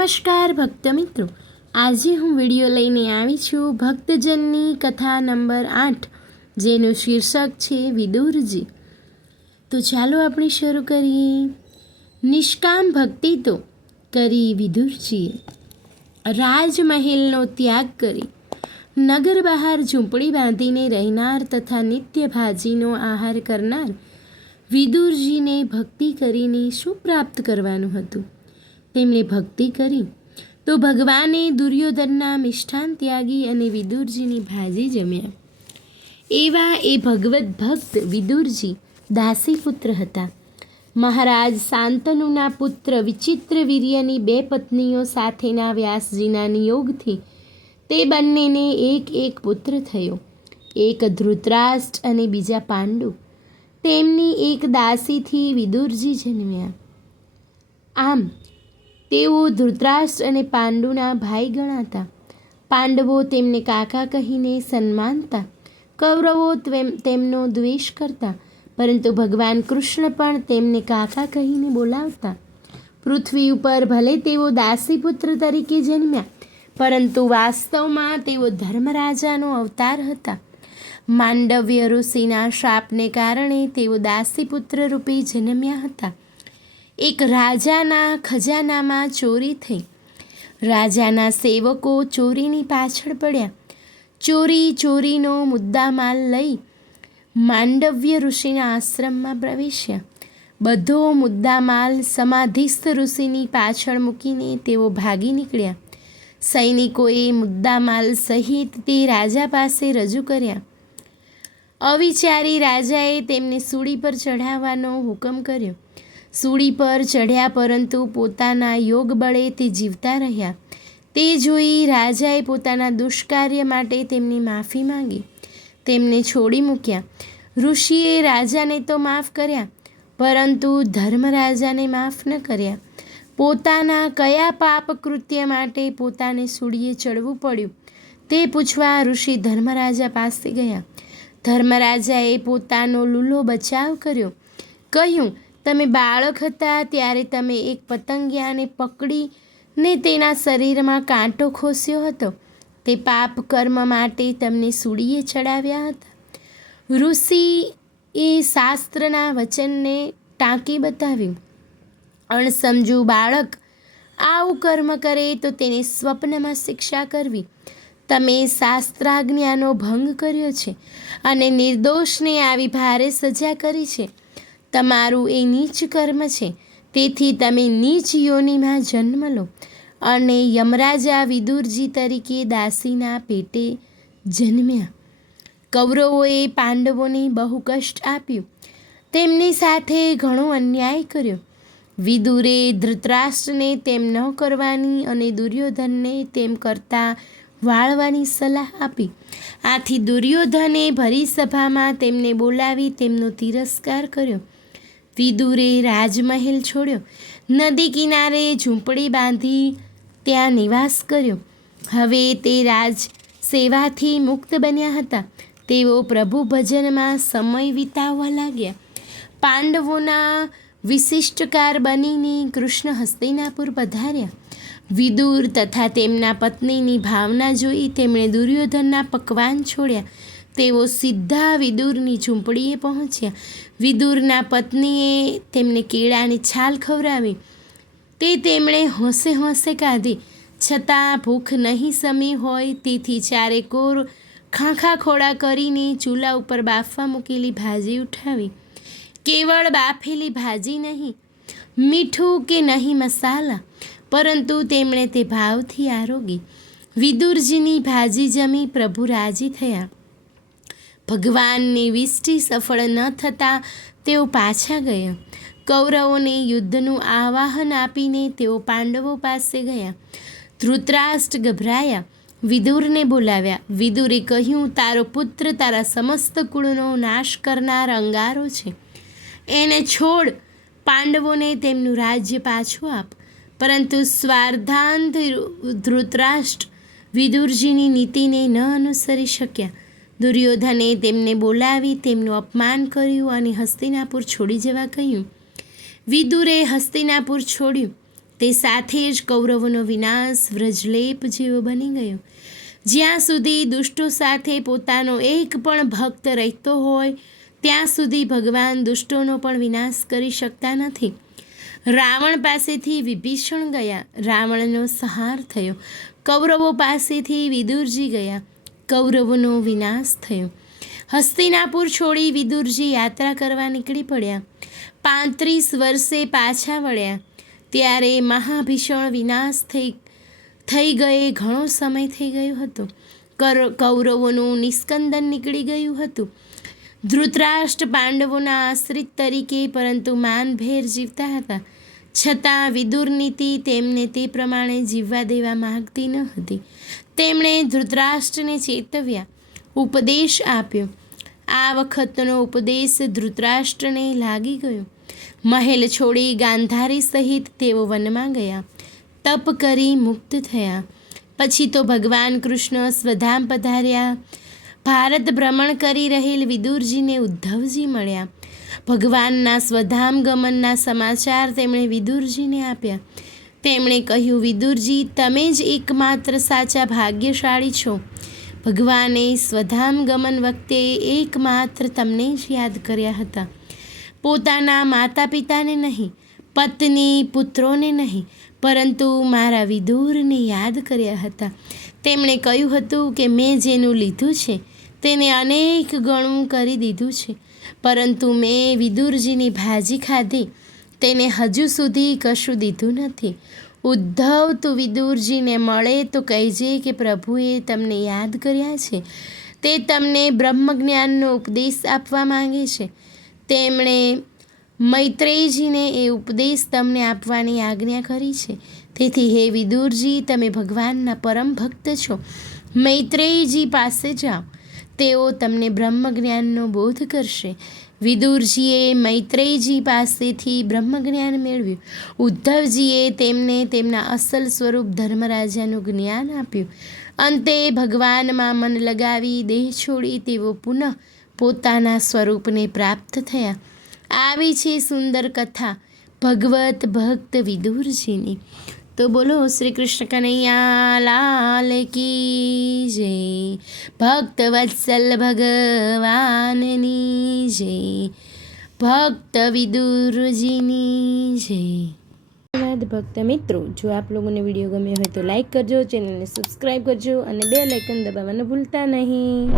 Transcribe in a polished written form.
નમસ્કાર ભક્ત મિત્રો, આજે હું વિડીયો લઈને આવી છું ભક્તજનની કથા નંબર 8, જેનું શીર્ષક છે વિદુરજી. તો ચાલો આપણે શરૂ કરીએ. નિષ્કામ ભક્તિ તો કરી વિદુરજીએ, રાજમહેલનો ત્યાગ કરી નગર બહાર ઝૂંપડી બાંધીને રહેનાર તથા નિત્ય ભાજીનો આહાર કરનાર વિદુરજીને ભક્તિ કરીને શું પ્રાપ્ત કરવાનું હતું? તેમણે ભક્તિ કરી તો ભગવાને દુર્યોધનના મિષ્ઠાન ત્યાગી અને વિદુરજીની ભાજી જમ્યા. એવા એ ભગવત ભક્ત વિદુરજી દાસીપુત્ર હતા. મહારાજ શાંતનુના પુત્ર વિચિત્ર વીર્યની 2 પત્નીઓ સાથેના વ્યાસજીના નિયોગથી તે બંનેને એક પુત્ર થયો. એક ધૃતરાષ્ટ્ર અને બીજા પાંડુ. તેમની એક દાસીથી વિદુરજી જન્મ્યા. આમ તેઓ ધૃતરાષ્ટ્ર અને પાંડુના ભાઈ ગણાતા. પાંડવો તેમને કાકા કહીને સન્માનતા. કૌરવો તેમનો દ્વેષ કરતા, પરંતુ ભગવાન કૃષ્ણ પણ તેમને કાકા કહીને બોલાવતા. પૃથ્વી ઉપર ભલે તેઓ દાસીપુત્ર તરીકે જન્મ્યા, પરંતુ વાસ્તવમાં તેઓ ધર્મરાજાનો અવતાર હતા. માંડવ્ય ઋષિના શાપને કારણે તેઓ દાસીપુત્ર રૂપે જન્મ્યા હતા. એક રાજાના ખજાનામાં ચોરી થઈ. રાજાના સેવકો ચોરીની પાછળ પડ્યા. ચોરીનો મુદ્દામાલ લઈ માંડવ્ય ઋષિના આશ્રમમાં પ્રવેશ્યા. બધો મુદ્દામાલ સમાધિસ્થ ઋષિની પાછળ મૂકીને તેઓ ભાગી નીકળ્યા. સૈનિકોએ મુદ્દામાલ સહિત તે રાજા પાસે રજૂ કર્યા. અવિચારી રાજાએ તેમને સૂળી પર ચઢાવવાનો હુકમ કર્યો. સૂળી પર ચઢ્યા, પરંતુ પોતાના યોગ બળે તે જીવતા રહ્યા. તે જોઈ રાજાએ પોતાના દુષ્કાર્ય માટે તેમની માફી માંગી. તેમને છોડી મૂક્યા. ઋષિએ રાજાને તો માફ કર્યા, પરંતુ ધર્મરાજાને માફ ન કર્યા. પોતાના કયા પાપ કૃત્ય માટે પોતાને સૂળીએ ચડવું પડ્યું તે પૂછવા ઋષિ ધર્મરાજા પાસે ગયા. ધર્મરાજાએ પોતાનો લૂલો બચાવ કર્યો. કહ્યું, તમે બાળક હતા ત્યારે તમે એક પતંગિયાને પકડીને તેના શરીરમાં કાંટો ખોસ્યો હતો. તે પાપ કર્મ માટે તમને સૂળીએ ચડાવ્યા હતા. ઋષિએ શાસ્ત્રના વચનને ટાંકી બતાવ્યું. અણસમજુ બાળક આવું કર્મ કરે તો તેને સ્વપ્નમાં શિક્ષા કરવી. તમે શાસ્ત્રાજ્ઞાનો ભંગ કર્યો છે અને નિર્દોષને આવી ભારે સજા કરી છે. તમારું એ નીચ કર્મ છે, તેથી તમે નીચ યોનિમાં જન્મ લો અને યમરાજા વિદુરજી તરીકે દાસીના પેટે જન્મ્યા. કૌરવોએ પાંડવોને બહુ કષ્ટ આપ્યું. તેમની સાથે ઘણો અન્યાય કર્યો. વિદુરે ધૃતરાષ્ટ્રને તેમ ન કરવાની અને દુર્યોધનને તેમ કરતા વાળવાની સલાહ આપી. આથી દુર્યોધને ભરી સભામાં તેમને બોલાવી તેમનો તિરસ્કાર કર્યો. વિદુરે રાજમહેલ છોડ્યો. નદી કિનારે ઝૂંપડી બાંધી ત્યાં નિવાસ કર્યો. હવે તે રાજ સેવાથી મુક્ત બન્યા હતા. તેઓ પ્રભુ ભજનમાં સમય વિતાવવા લાગ્યા. પાંડવોના વિશિષ્ટકાર બનીને કૃષ્ણ હસ્તિનાપુર પધાર્યા. વિદુર તથા તેમના પત્નીની ભાવના જોઈ તેમણે દુર્યોધનના પકવાન છોડ્યા. તેઓ સીધા વિદુરની ઝૂંપડીએ પહોંચ્યા. વિદુરના પત્નીએ તેમને કેળાની છાલ ખવડાવી. તે તેમણે હોંશે હોંશે કાઢી. છતાં ભૂખ નહીં સમી હોય, તેથી ચારેકોર ખાંખા ખોડા કરીને ચૂલા ઉપર બાફવા મૂકેલી ભાજી ઉઠાવી. કેવળ બાફેલી ભાજી નહીં, મીઠું કે નહીં મસાલા, પરંતુ તેમણે તે ભાવથી આરોગી. વિદુરજીની ભાજી જમી પ્રભુ રાજી થયા. ભગવાનની વિષ્ટિ સફળ ન થતાં તેઓ પાછા ગયા. કૌરવોને યુદ્ધનું આહ્વાન આપીને તેઓ પાંડવો પાસે ગયા. ધૃતરાષ્ટ્ર ગભરાયા. વિદુરને બોલાવ્યા. વિદુરે કહ્યું, તારો પુત્ર તારા સમસ્ત કુળનો નાશ કરનાર અંગારો છે. એને છોડ. પાંડવોને તેમનું રાજ્ય પાછું આપ. પરંતુ સ્વાર્ધાંધ ધૃતરાષ્ટ્ર વિદુરજીની નીતિને ન અનુસરી શક્યા. દુર્યોધને તેમને બોલાવી તેમનું અપમાન કર્યું અને હસ્તિનાપુર છોડી જવા કહ્યું. વિદુરે હસ્તિનાપુર છોડ્યું તે સાથે જ કૌરવોનો વિનાશ વ્રજલેપ જેવો બની ગયો. જ્યાં સુધી દુષ્ટો સાથે પોતાનો એક પણ ભક્ત રહેતો હોય ત્યાં સુધી ભગવાન દુષ્ટોનો પણ વિનાશ કરી શકતા નથી. રાવણ પાસેથી વિભીષણ ગયા, રાવણનો સંહાર થયો. કૌરવો પાસેથી વિદુરજી ગયા, કૌરવોનો વિનાશ થયો. હસ્તિનાપુર છોડી વિદુરજી યાત્રા કરવા નીકળી પડ્યા. 35 વર્ષે પાછા વળ્યા ત્યારે મહાભીષણ વિનાશ થઈ ગયે ઘણો સમય થઈ ગયો હતો. કૌરવોનું નિસ્કંદન નીકળી ગયું હતું. ધૃતરાષ્ટ્ર પાંડવોના આશ્રિત તરીકે પરંતુ માનભેર જીવતા હતા. છતાં વિદુર નીતિ તેમને તે પ્રમાણે જીવવા દેવા માંગતી ન હતી. તેમણે ધૃતરાષ્ટ્રને ચેતવ્યા, ઉપદેશ આપ્યો. આ વખતનો ઉપદેશ ધૃતરાષ્ટ્રને લાગી ગયો. મહેલ છોડી ગાંધારી સહિત તેઓ વનમાં ગયા, તપ કરી મુક્ત થયા. પછી તો ભગવાન કૃષ્ણ સ્વધામ પધાર્યા. ભારત ભ્રમણ કરી રહેલ વિદુરજીને ઉદ્ધવજી મળ્યા. ભગવાનના સ્વધામ ગમનના સમાચાર તેમણે વિદુરજીને આપ્યા. તેમણે કહ્યું, વિદુરજી, તમે જ એકમાત્ર સાચા ભાગ્યશાળી છો. ભગવાને સ્વધામ ગમન વખતે એકમાત્ર તમને જ યાદ કર્યા હતા. પોતાના માતા પિતાને નહીં, પત્ની પુત્રોને નહીં, પરંતુ મારા વિદુરને યાદ કર્યા હતા. તેમણે કહ્યું હતું કે મેં જેનું લીધું છે તેને અનેક ગણું કરી દીધું છે, પરંતુ મેં વિદુરજીની ભાજી ખાધી, તેને હજુ સુધી કશું દીધું નથી. ઉદ્ધવ, તું વિદુરજીને મળે તો કહેજે કે પ્રભુએ તમને યાદ કર્યા છે. તે તમને બ્રહ્મજ્ઞાનનો ઉપદેશ આપવા માંગે છે. તેમણે મૈત્રેયજીને એ ઉપદેશ તમને આપવાની આજ્ઞા કરી છે. તેથી હે વિદુરજી, તમે ભગવાનના પરમ ભક્ત છો. મૈત્રેયજી પાસે જાઓ, તેઓ તમને બ્રહ્મજ્ઞાનનો બોધ કરશે. વિદુરજીએ મૈત્રેયજી પાસેથી બ્રહ્મજ્ઞાન મેળવ્યું. ઉદ્ધવજીએ તેમને તેમના અસલ સ્વરૂપ ધર્મરાજાનું જ્ઞાન આપ્યું. અંતે ભગવાનમાં મન લગાવી દેહ છોડી તેઓ પુનઃ પોતાના સ્વરૂપને પ્રાપ્ત થયા. આવી છે સુંદર કથા ભગવત ભક્ત વિદુરજીની. તો બોલો શ્રી કૃષ્ણ કનૈયા લાલ કી જય. ભક્ત વત્સલ ભગવાનની જય. ભક્ત વિદુરજીની જય. ધન્યવાદ ભક્ત મિત્રો. જો આપ લોકોને વિડીયો ગમ્યો હોય તો લાઈક કરજો, ચેનલને સબસ્ક્રાઈબ કરજો અને બેલ આઇકન દબાવવાનું ભૂલતા નહીં.